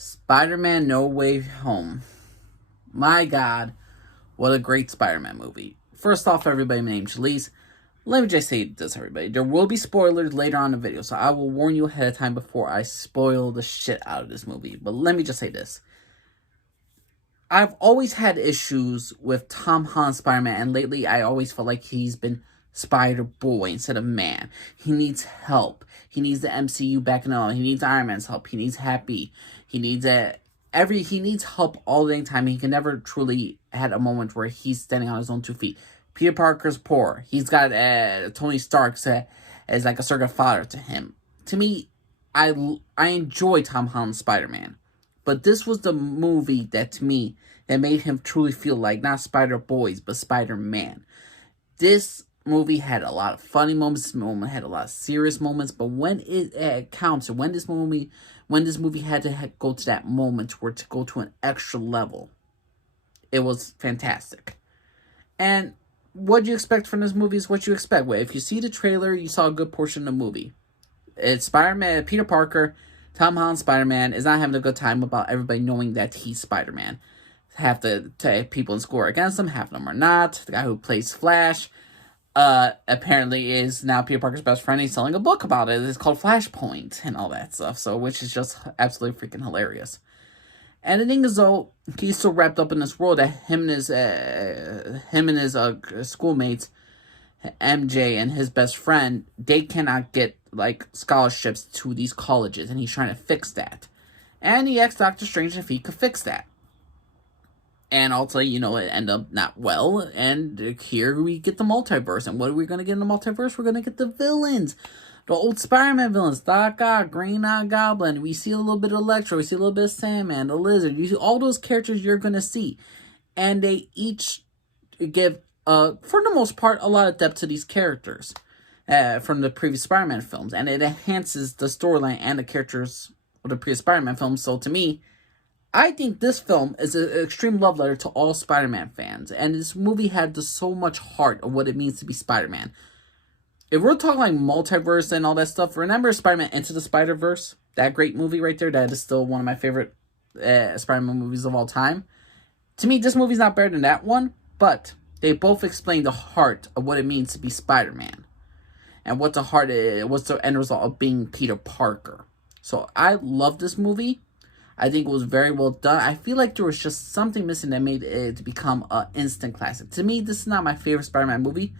Spider-Man No Way Home. My God, what a great Spider-Man movie. First off, everybody, my name's Shalise. Let me just say this, everybody. There will be spoilers later on in the video, so I will warn you ahead of time before I spoil the shit out of this movie. But let me just say this. I've always had issues with Tom Holland's Spider-Man, and lately I always felt like he's been Spider-Boy instead of man. He needs help. He needs the MCU backing up. He needs Iron Man's help. He needs Happy. He needs he needs help all the time. He can never truly had a moment where he's standing on his own 2 feet. Peter Parker's poor. He's got Tony Stark as like a surrogate father to him. To me, I enjoy Tom Holland's Spider-Man. But this was the movie that, to me, that made him truly feel like not Spider-Boys, but Spider-Man. This movie had a lot of funny moments. This movie had a lot of serious moments. But when it counts, or when this movie had to go to that moment where to go to an extra level, it was fantastic. And what you expect from this movie is what you expect. Well, if you see the trailer, you saw a good portion of the movie. It's Spider-Man, Peter Parker, Tom Holland Spider-Man is not having a good time about everybody knowing that he's Spider-Man. Half the people in school are against him, half of them are not. The guy who plays Flash apparently is now Peter Parker's best friend. He's selling a book about it. It's called Flashpoint and all that stuff, so which is just absolutely freaking hilarious. And the thing is, though, he's so wrapped up in this world that him and his schoolmates, MJ and his best friend, they cannot get like scholarships to these colleges, and he's trying to fix that. And he asked Doctor Strange if he could fix that. And ultimately, it ended up not well. And here we get the multiverse. And what are we going to get in the multiverse? We're going to get the villains. The old Spider-Man villains. Doc Ock, Green Goblin. We see a little bit of Electro. We see a little bit of Sandman, the Lizard. You see all those characters you're going to see. And they each give, for the most part, a lot of depth to these characters from the previous Spider-Man films. And it enhances the storyline and the characters of the previous Spider-Man films. So to me, I think this film is an extreme love letter to all Spider-Man fans. And this movie had so much heart of what it means to be Spider-Man. If we're talking like multiverse and all that stuff, remember Spider-Man Into the Spider-Verse? That great movie right there. That is still one of my favorite Spider-Man movies of all time. To me, this movie's not better than that one. But they both explain the heart of what it means to be Spider-Man. And what the heart is, what's the end result of being Peter Parker. So I love this movie. I think it was very well done. I feel like there was just something missing that made it to become an instant classic. To me, this is not my favorite Spider-Man movie,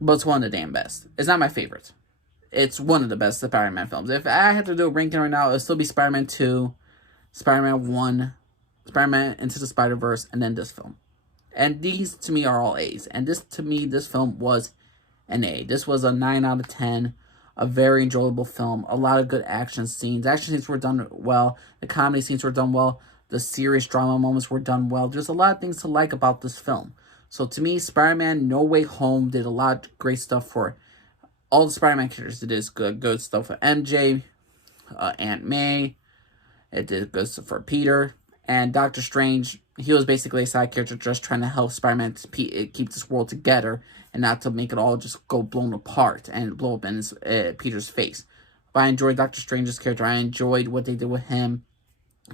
but it's one of the damn best. It's not my favorite. It's one of the best Spider-Man films. If I had to do a ranking right now, it would still be Spider-Man 2, Spider-Man 1, Spider-Man Into the Spider-Verse, and then this film. And these, to me, are all A's. And this, to me, this film was an A. This was a 9 out of 10. A very enjoyable film. A lot of good action scenes. Action scenes were done well. The comedy scenes were done well. The serious drama moments were done well. There's a lot of things to like about this film. So to me, Spider-Man No Way Home did a lot of great stuff for all the Spider-Man characters. It did good stuff for MJ, Aunt May. It did good stuff for Peter. And Doctor Strange, he was basically a side character just trying to help Spider-Man to keep this world together and not to make it all just go blown apart and blow up in Peter's face. But I enjoyed Doctor Strange's character. I enjoyed what they did with him.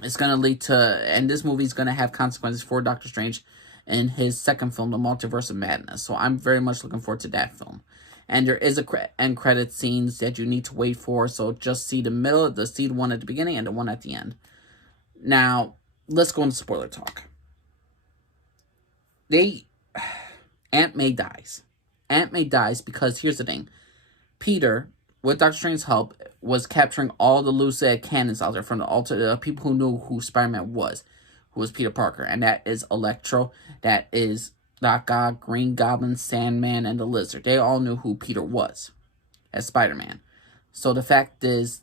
It's going to lead to, and this movie is going to have consequences for Doctor Strange in his second film, The Multiverse of Madness. So I'm very much looking forward to that film. And there is end credit scenes that you need to wait for. So just see the one at the beginning and the one at the end. Now, let's go into spoiler talk. Aunt May dies. Aunt May dies because, here's the thing. Peter, with Doctor Strange's help, was capturing all the loose cannons out there from the people who knew who Spider-Man was, who was Peter Parker. And that is Electro, that is Doc Ock, Green Goblin, Sandman, and the Lizard. They all knew who Peter was as Spider-Man. So the fact is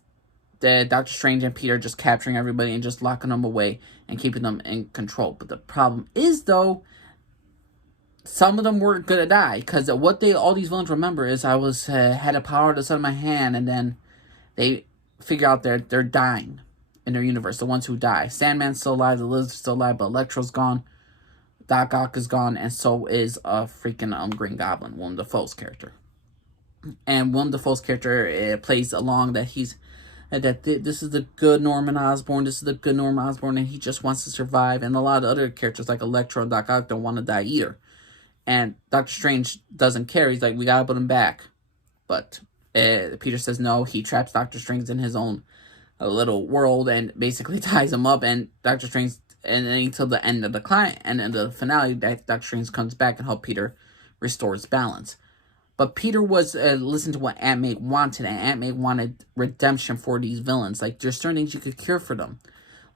that Doctor Strange and Peter are just capturing everybody and just locking them away and keeping them in control. But the problem is, though, some of them were gonna die, because what all these villains remember is I had a power to the side of my hand, and then they figure out they're dying in their universe. The ones who die, Sandman's still alive, the Lizard's still alive, but Electro's gone, Doc Ock is gone, and so is freaking Green Goblin, Willem Dafoe's character. And Willem Dafoe's character plays along that he's and that this is the good Norman Osborn, this is the good Norman Osborn, and he just wants to survive. And a lot of other characters like Electro and Doc Ock don't want to die either. And Doctor Strange doesn't care. He's like, we gotta put him back. But Peter says no. He traps Doctor Strange in his own little world and basically ties him up. And Doctor Strange, and then until the end of the and in the finale, Doctor Strange comes back and helps Peter restore his balance. But Peter was listening to what Aunt May wanted, and Aunt May wanted redemption for these villains. Like, there's certain things you could cure for them.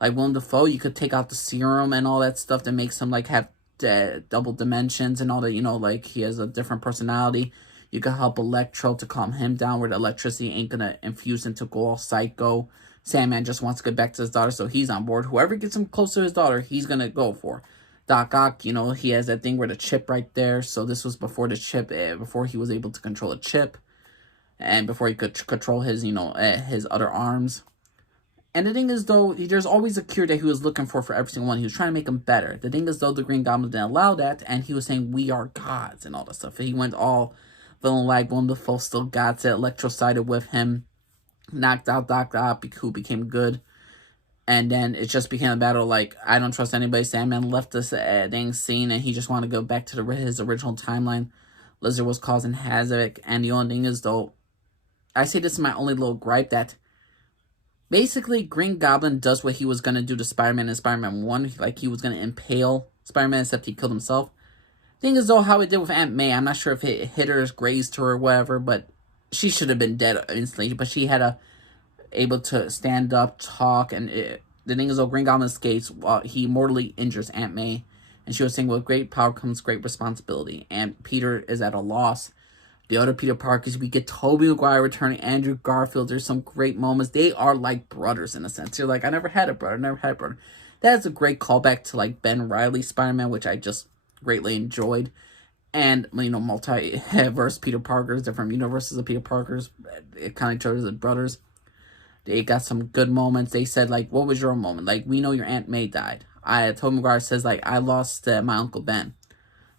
Like Willem Dafoe, you could take out the serum and all that stuff that makes him like have double dimensions and all that. You know, like he has a different personality. You could help Electro to calm him down, where the electricity ain't gonna infuse him to go all psycho. Sandman just wants to get back to his daughter, so he's on board. Whoever gets him close to his daughter, he's gonna go for. Doc Ock, you know, he has that thing where the chip right there. So this was before the chip, before he was able to control a chip, and before he could control his, you know, his other arms. And the thing is, though, there's always a cure that he was looking for every single one. He was trying to make them better. The thing is, though, the Green Goblin didn't allow that, and he was saying, we are gods, and all that stuff. He went all villain-like. Willem Dafoe still got it. Electro sided with him. Knocked out Doc Ock, who became good. And then it just became a battle, like, I don't trust anybody. Sandman left this dang scene, and he just wanted to go back to his original timeline. Lizard was causing havoc, and the only thing is, though, I say this is my only little gripe, that basically Green Goblin does what he was going to do to Spider-Man in Spider-Man 1. Like, he was going to impale Spider-Man, except he killed himself. Thing is, though, how it did with Aunt May, I'm not sure if it hit her, grazed her, or whatever, but she should have been dead instantly, but she had able to stand up, talk, and the thing is, though, Green Goblin escapes while he mortally injures Aunt May, and she was saying, with great power comes great responsibility, and Peter is at a loss. The other Peter Parkers, we get Tobey Maguire returning, Andrew Garfield, there's some great moments. They are like brothers in a sense. You're like, I never had a brother, That is a great callback to, like, Ben Reilly's Spider-Man, which I just greatly enjoyed. And, you know, multiverse Peter Parkers, different universes of Peter Parkers, it kind of shows as brothers. They got some good moments. They said, like, what was your moment? Like, we know your Aunt May died. Tobey Maguire says, like, I lost my Uncle Ben.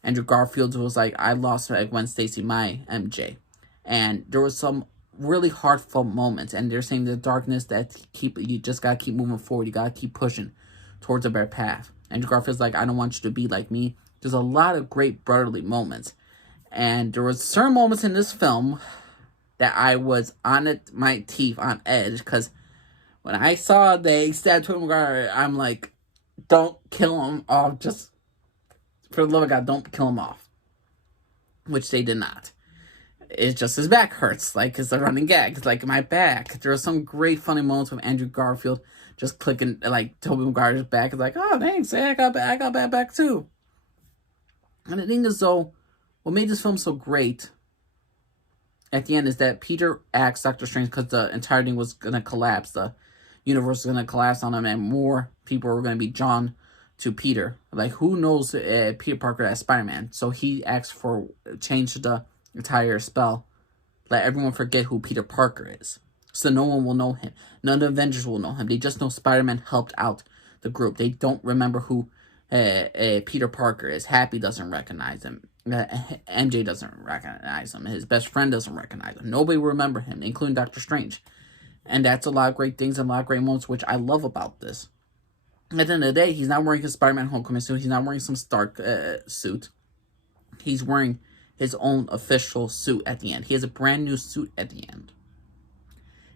Andrew Garfield was like, I lost Gwen Stacy, my MJ. And there was some really heartfelt moments. And they're saying the darkness that you just got to keep moving forward. You got to keep pushing towards a better path. Andrew Garfield's like, I don't want you to be like me. There's a lot of great brotherly moments. And there was certain moments in this film that I was on my teeth on edge, because when I saw they stabbed Tobey Maguire, I'm like, don't kill him off. Just, for the love of God, don't kill him off. Which they did not. It's just his back hurts, like, it's a running gag. It's like my back. There were some great funny moments with Andrew Garfield just clicking, like, Tobey Maguire's back. It's like, oh, thanks, I got bad back too. And the thing is, though, what made this film so great at the end is that Peter asked Doctor Strange, because the entire thing was going to collapse. The universe was going to collapse on him, and more people were going to be drawn to Peter. Like, who knows Peter Parker as Spider-Man? So he asked for change the entire spell. Let everyone forget who Peter Parker is. So no one will know him. None of the Avengers will know him. They just know Spider-Man helped out the group. They don't remember who Peter Parker is. Happy doesn't recognize him. MJ doesn't recognize him. His best friend doesn't recognize him. Nobody will remember him, including Doctor Strange. And that's a lot of great things and a lot of great moments, which I love about this. At the end of the day, he's not wearing his Spider-Man Homecoming suit. He's not wearing some Stark suit. He's wearing his own official suit at the end. He has a brand new suit at the end.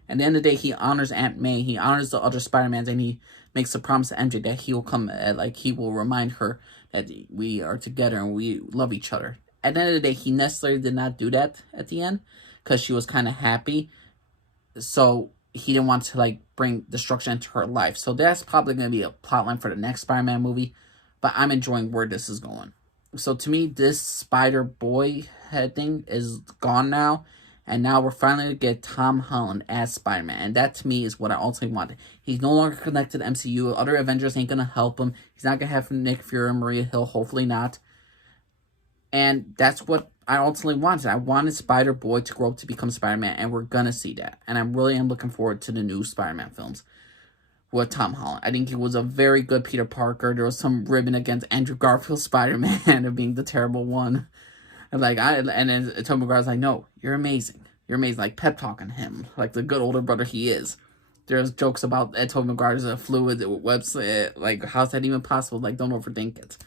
At the end of the day, he honors Aunt May. He honors the other Spider-Mans, and he makes a promise to MJ that he will come, he will remind her that we are together and we love each other. At the end of the day, he necessarily did not do that at the end, because she was kind of happy. So he didn't want to, like, bring destruction into her life. So that's probably going to be a plotline for the next Spider-Man movie. But I'm enjoying where this is going. So to me, this Spider-Boy head thing is gone now. And now we're finally going to get Tom Holland as Spider-Man. And that, to me, is what I ultimately wanted. He's no longer connected to the MCU. Other Avengers ain't going to help him. He's not going to have Nick Fury and Maria Hill. Hopefully not. And that's what I ultimately wanted. I wanted Spider-Boy to grow up to become Spider-Man. And we're going to see that. And I really am looking forward to the new Spider-Man films with Tom Holland. I think he was a very good Peter Parker. There was some ribbon against Andrew Garfield's Spider-Man of being the terrible one. And then Tobey Maguire's like, no, you're amazing. You're amazing. Like, pep talking him. Like the good older brother he is. There's jokes about Tobey Maguire's a fluid website. Like, how's that even possible? Like, don't overthink it.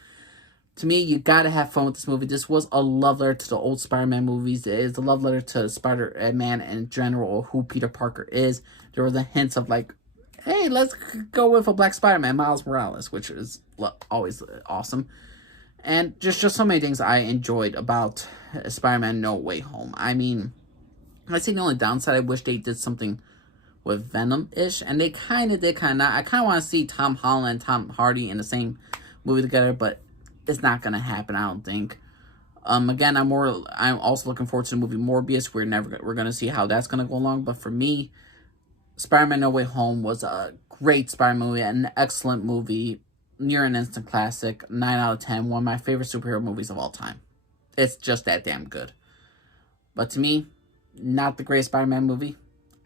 To me, you gotta have fun with this movie. This was a love letter to the old Spider-Man movies. It is a love letter to Spider-Man in general, who Peter Parker is. There was a hint of like, hey, let's go with a Black Spider-Man, Miles Morales, which is always awesome. And just so many things I enjoyed about Spider-Man No Way Home. I mean, I think the only downside, I wish they did something with Venom-ish, and they kind of did, kind of not. I kind of want to see Tom Holland and Tom Hardy in the same movie together, but it's not gonna happen, I don't think. Again, I'm also looking forward to the movie Morbius. We're gonna see how that's gonna go along. But for me, Spider-Man No Way Home was a great Spider-Man movie, an excellent movie, near an instant classic, 9 out of 10, one of my favorite superhero movies of all time. It's just that damn good. But to me, not the greatest Spider-Man movie.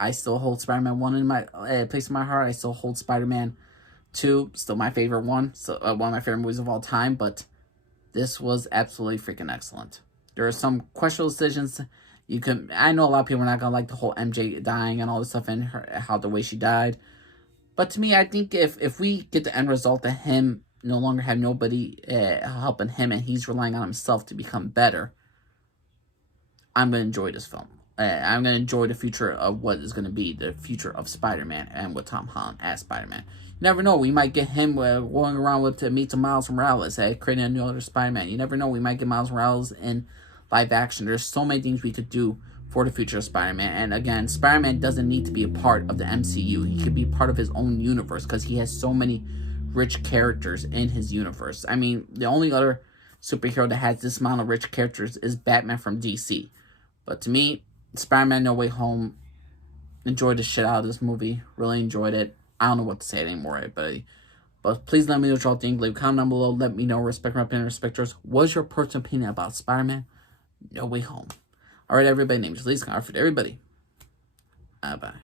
I still hold Spider-Man 1 in my place in my heart. I still hold Spider-Man 2, still my favorite one. So one of my favorite movies of all time. But this was absolutely freaking excellent. There are some questionable decisions. I know a lot of people are not gonna like the whole MJ dying and all this stuff and the way she died. But to me, I think if we get the end result of him no longer have nobody helping him and he's relying on himself to become better, I'm going to enjoy this film. I'm going to enjoy the future of what is going to be the future of Spider-Man and with Tom Holland as Spider-Man. You never know. We might get him going around to meet some Miles Morales, creating a new other Spider-Man. You never know. We might get Miles Morales in live action. There's so many things we could do for the future of Spider-Man. And again, Spider-Man doesn't need to be a part of the MCU. He could be part of his own universe because he has so many rich characters in his universe. I mean, the only other superhero that has this amount of rich characters is Batman from DC. But to me, Spider-Man No Way Home, enjoyed the shit out of this movie. Really enjoyed it. I don't know what to say anymore, everybody. But please let me know what y'all think. Leave a comment down below. Let me know. Respect my opinion. Respect yours. What's your personal opinion about Spider-Man No Way Home? Alright, everybody. Name is Lee Scott for everybody. Bye.